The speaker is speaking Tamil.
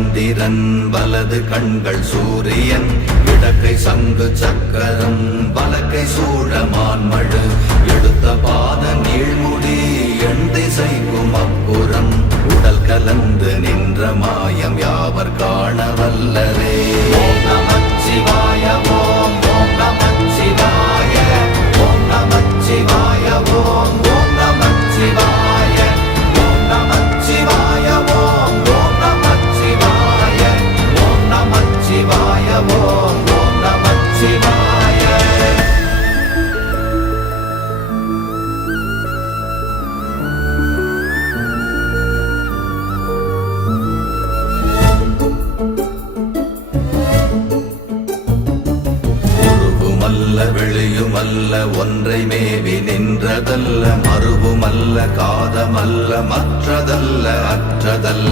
சந்திரன் வலது கண்கள் சூரியன் இடக்கை சங்கு சக்கரம் வலக்கை சூழமான்மழு எடுத்த பாத நீழ்முடி எண் திசைக்கும் அப்புறம் உடல் கலந்து நின்ற மாயம் யாவர் காண வல்லரே. ஓம் நமச்சிவாய ஓம் ஓம் நமச்சிவாய ஓம் நமச்சிவாய ஓம் ஓம் நமச்சிவாய ஓம் நமச்சிவாய ஓம் ஓம் நமச்சிவாய ஓம் நமச்சிவாய ஓம் ஓம் நமச்சிவாய. வெளியுமல்ல ஒன்றை மேவி நின்றதல்ல மறுவுமல்ல காதமல்ல மற்றதல்ல அற்றதல்ல